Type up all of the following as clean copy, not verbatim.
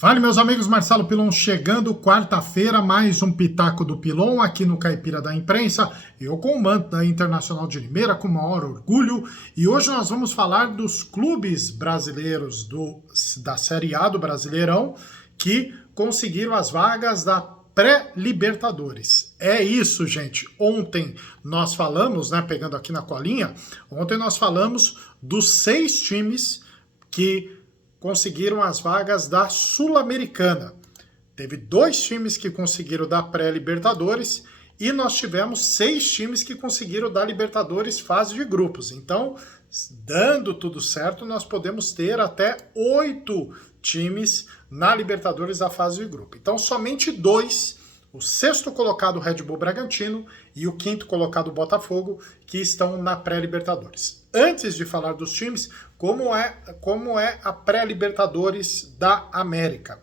Fale, meus amigos, Marcelo Pilon chegando, quarta-feira, mais um Pitaco do Pilon aqui no Caipira da Imprensa, eu com o manto da Internacional de Limeira, com o maior orgulho, e hoje nós vamos falar dos clubes brasileiros da Série A do Brasileirão que conseguiram as vagas da pré-Libertadores. É isso, gente. Ontem nós falamos, pegando aqui na colinha, ontem nós falamos dos 6 times que conseguiram as vagas da Sul-Americana. Teve 2 times que conseguiram da pré-Libertadores e nós tivemos 6 times que conseguiram da Libertadores fase de grupos. Então, dando tudo certo, nós podemos ter até 8 times na Libertadores da fase de grupo. Então, somente 2, o 6º colocado Red Bull Bragantino e o 5º colocado Botafogo, que estão na pré-Libertadores. Antes de falar dos times, como é a pré-Libertadores da América?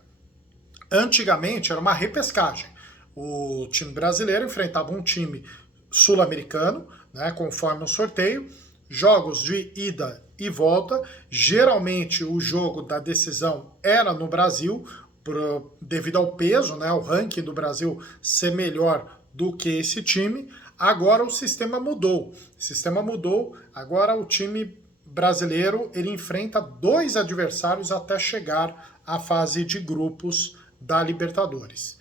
Antigamente era uma repescagem. O time brasileiro enfrentava um time sul-americano, conforme o sorteio, jogos de ida e volta. Geralmente o jogo da decisão era no Brasil, devido ao peso, o ranking do Brasil ser melhor do que esse time. Agora o sistema mudou. Agora o time brasileiro ele enfrenta 2 adversários até chegar à fase de grupos da Libertadores.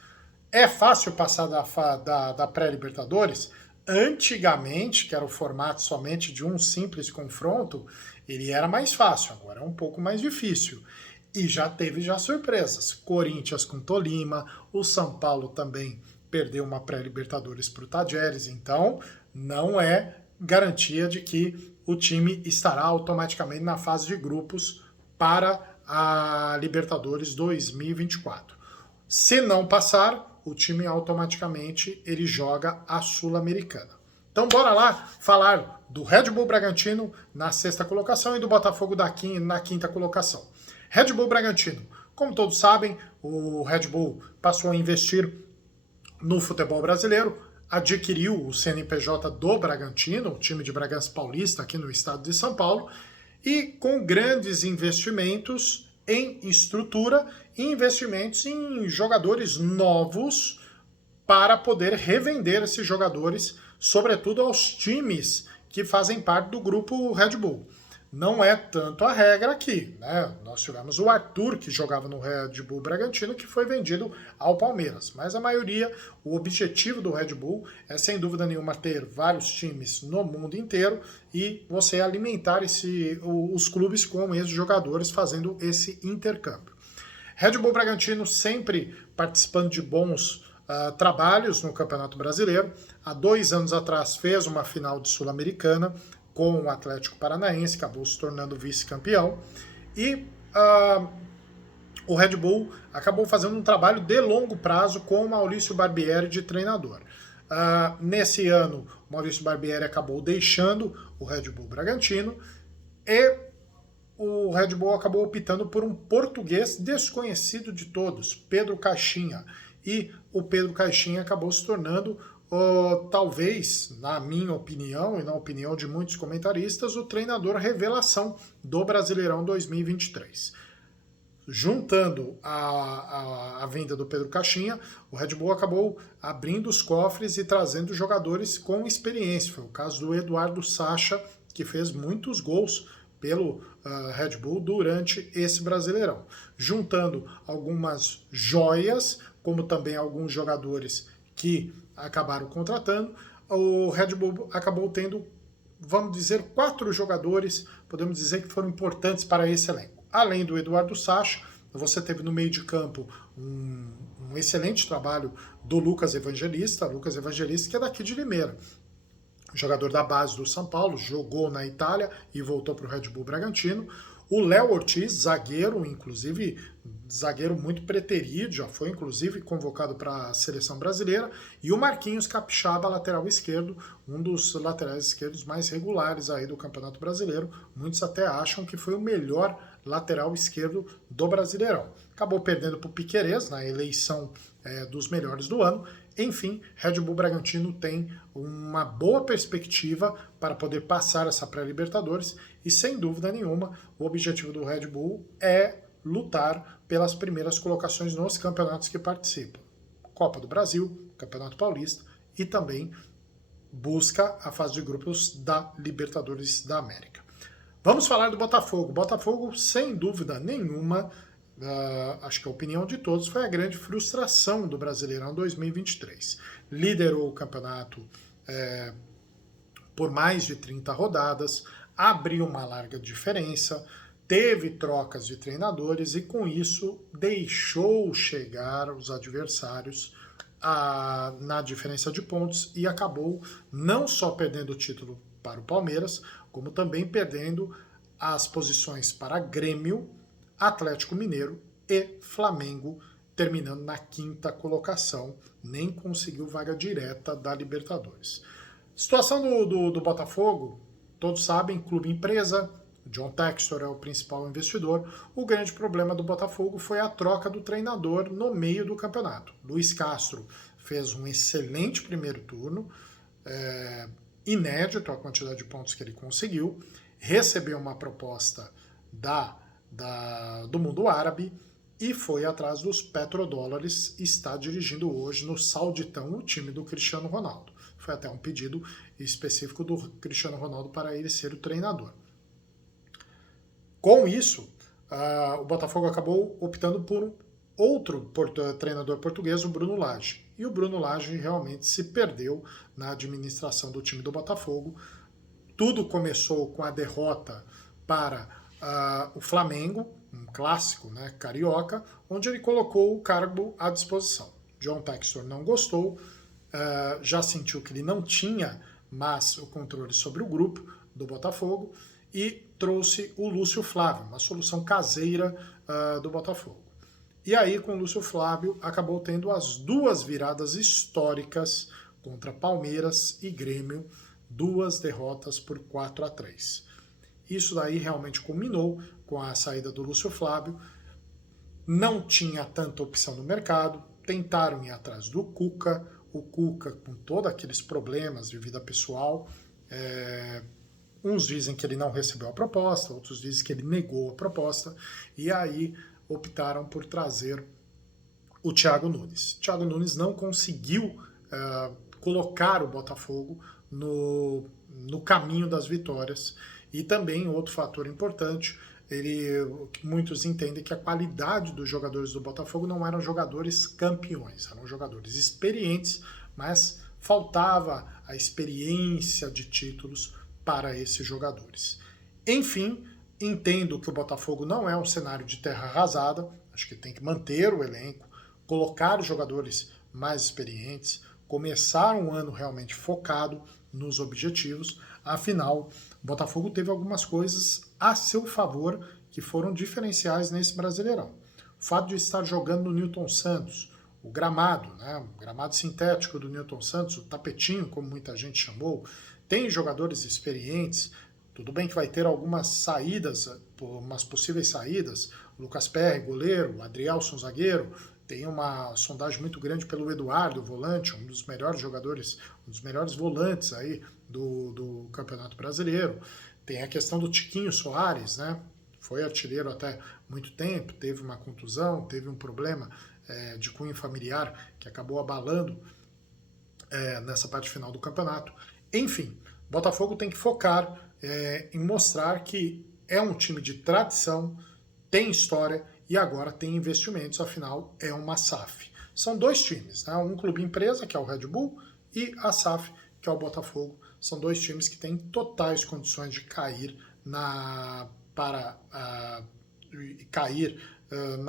É fácil passar da pré-Libertadores? Antigamente, que era o formato somente de um simples confronto, ele era mais fácil, agora é um pouco mais difícil. E já teve surpresas. Corinthians com Tolima, o São Paulo também perdeu uma pré-Libertadores para o Tajeres, então não é garantia de que o time estará automaticamente na fase de grupos para a Libertadores 2024. Se não passar, o time automaticamente ele joga a Sul-Americana. Então bora lá falar do Red Bull Bragantino na 6ª colocação e do Botafogo na 5ª colocação. Red Bull Bragantino, como todos sabem, o Red Bull passou a investir no futebol brasileiro, adquiriu o CNPJ do Bragantino, o time de Bragança Paulista aqui no estado de São Paulo, e com grandes investimentos em estrutura e investimentos em jogadores novos para poder revender esses jogadores, sobretudo aos times que fazem parte do grupo Red Bull. Não é tanto a regra aqui, Nós tivemos o Arthur, que jogava no Red Bull Bragantino, que foi vendido ao Palmeiras. Mas a maioria, o objetivo do Red Bull é, sem dúvida nenhuma, ter vários times no mundo inteiro e você alimentar os clubes com esses jogadores fazendo esse intercâmbio. Red Bull Bragantino sempre participando de bons trabalhos no Campeonato Brasileiro. Há 2 anos atrás fez uma final de Sul-Americana com o Atlético Paranaense, acabou se tornando vice-campeão, e o Red Bull acabou fazendo um trabalho de longo prazo com o Maurício Barbieri de treinador. Nesse ano, o Maurício Barbieri acabou deixando o Red Bull Bragantino e o Red Bull acabou optando por um português desconhecido de todos, Pedro Caixinha, e o Pedro Caixinha acabou se tornando talvez, na minha opinião e na opinião de muitos comentaristas, o treinador revelação do Brasileirão 2023. Juntando a venda do Pedro Caixinha, o Red Bull acabou abrindo os cofres e trazendo jogadores com experiência. Foi o caso do Eduardo Sacha, que fez muitos gols pelo Red Bull durante esse Brasileirão. Juntando algumas joias, como também alguns jogadores que acabaram contratando, o Red Bull acabou tendo, vamos dizer, 4 jogadores, podemos dizer que foram importantes para esse elenco. Além do Eduardo Sacha, você teve no meio de campo um excelente trabalho do Lucas Evangelista, que é daqui de Limeira, jogador da base do São Paulo, jogou na Itália e voltou para o Red Bull Bragantino. O Léo Ortiz, zagueiro muito preterido, já foi inclusive convocado para a seleção brasileira, e o Marquinhos Capixaba, lateral esquerdo, um dos laterais esquerdos mais regulares aí do Campeonato Brasileiro. Muitos até acham que foi o melhor lateral esquerdo do Brasileirão. Acabou perdendo para o Piquerez na eleição dos melhores do ano. Enfim, Red Bull Bragantino tem uma boa perspectiva para poder passar essa pré-Libertadores e, sem dúvida nenhuma, o objetivo do Red Bull é lutar pelas primeiras colocações nos campeonatos que participam. Copa do Brasil, Campeonato Paulista e também busca a fase de grupos da Libertadores da América. Vamos falar do Botafogo. Botafogo, sem dúvida nenhuma, acho que a opinião de todos, foi a grande frustração do Brasileirão 2023. Liderou o campeonato por mais de 30 rodadas, abriu uma larga diferença, teve trocas de treinadores e, com isso, deixou chegar os adversários na diferença de pontos e acabou não só perdendo o título para o Palmeiras, como também perdendo as posições para Grêmio, Atlético Mineiro e Flamengo, terminando na 5ª colocação, nem conseguiu vaga direta da Libertadores. Situação do Botafogo, todos sabem, clube empresa, John Textor é o principal investidor. O grande problema do Botafogo foi a troca do treinador no meio do campeonato. Luiz Castro fez um excelente primeiro turno, inédito a quantidade de pontos que ele conseguiu, recebeu uma proposta do mundo árabe e foi atrás dos petrodólares, está dirigindo hoje no Sauditão o time do Cristiano Ronaldo. Foi até um pedido específico do Cristiano Ronaldo para ele ser o treinador. Com isso, o Botafogo acabou optando por outro treinador português, o Bruno Lage. E o Bruno Lage realmente se perdeu na administração do time do Botafogo. Tudo começou com a derrota para o Flamengo, um clássico, né, carioca, onde ele colocou o cargo à disposição. John Textor não gostou, já sentiu que ele não tinha mais o controle sobre o grupo do Botafogo e trouxe o Lúcio Flávio, uma solução caseira do Botafogo. E aí, com o Lúcio Flávio, acabou tendo as duas viradas históricas contra Palmeiras e Grêmio, 2 derrotas por 4-3. Isso daí realmente culminou com a saída do Lúcio Flávio. Não tinha tanta opção no mercado, tentaram ir atrás do Cuca, o Cuca com todos aqueles problemas de vida pessoal. Uns dizem que ele não recebeu a proposta, outros dizem que ele negou a proposta, e aí optaram por trazer o Thiago Nunes. Thiago Nunes não conseguiu colocar o Botafogo no caminho das vitórias. E também outro fator importante, muitos entendem que a qualidade dos jogadores do Botafogo não eram jogadores campeões, eram jogadores experientes, mas faltava a experiência de títulos para esses jogadores. Enfim, entendo que o Botafogo não é um cenário de terra arrasada, acho que tem que manter o elenco, colocar os jogadores mais experientes, começar um ano realmente focado nos objetivos. Afinal, o Botafogo teve algumas coisas a seu favor que foram diferenciais nesse Brasileirão. O fato de estar jogando no Newton Santos, o gramado, né, o gramado sintético do Newton Santos, o tapetinho, como muita gente chamou, tem jogadores experientes. Tudo bem que vai ter algumas saídas, umas possíveis saídas. O Lucas Perry, goleiro, o Adrielson, zagueiro. Tem uma sondagem muito grande pelo Eduardo, volante, um dos melhores jogadores, um dos melhores volantes aí do Campeonato Brasileiro. Tem a questão do Tiquinho Soares, né? Foi artilheiro até muito tempo, teve uma contusão, teve um problema de cunho familiar que acabou abalando nessa parte final do campeonato. Enfim, Botafogo tem que focar em mostrar que é um time de tradição, tem história e agora tem investimentos, afinal é uma SAF. São 2 times, né? Um clube empresa, que é o Red Bull, e a SAF, que é o Botafogo. São 2 times que têm totais condições de cair na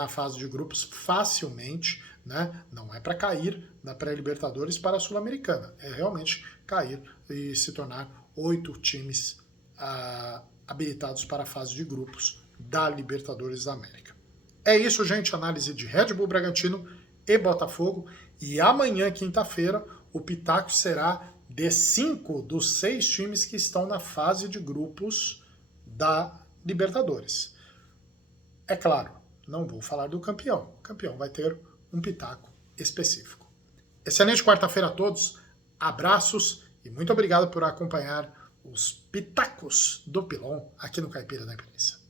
fase de grupos facilmente, né? Não é para cair da pré-Libertadores para a Sul-Americana, é realmente cair e se tornar 8 times habilitados para a fase de grupos da Libertadores da América. É isso, gente, análise de Red Bull Bragantino e Botafogo, e amanhã, quinta-feira, o Pitaco será de 5 dos 6 times que estão na fase de grupos da Libertadores. É claro, não vou falar do campeão. O campeão vai ter um pitaco específico. Excelente quarta-feira a todos, abraços e muito obrigado por acompanhar os pitacos do Pilon aqui no Caipira da Imprensa.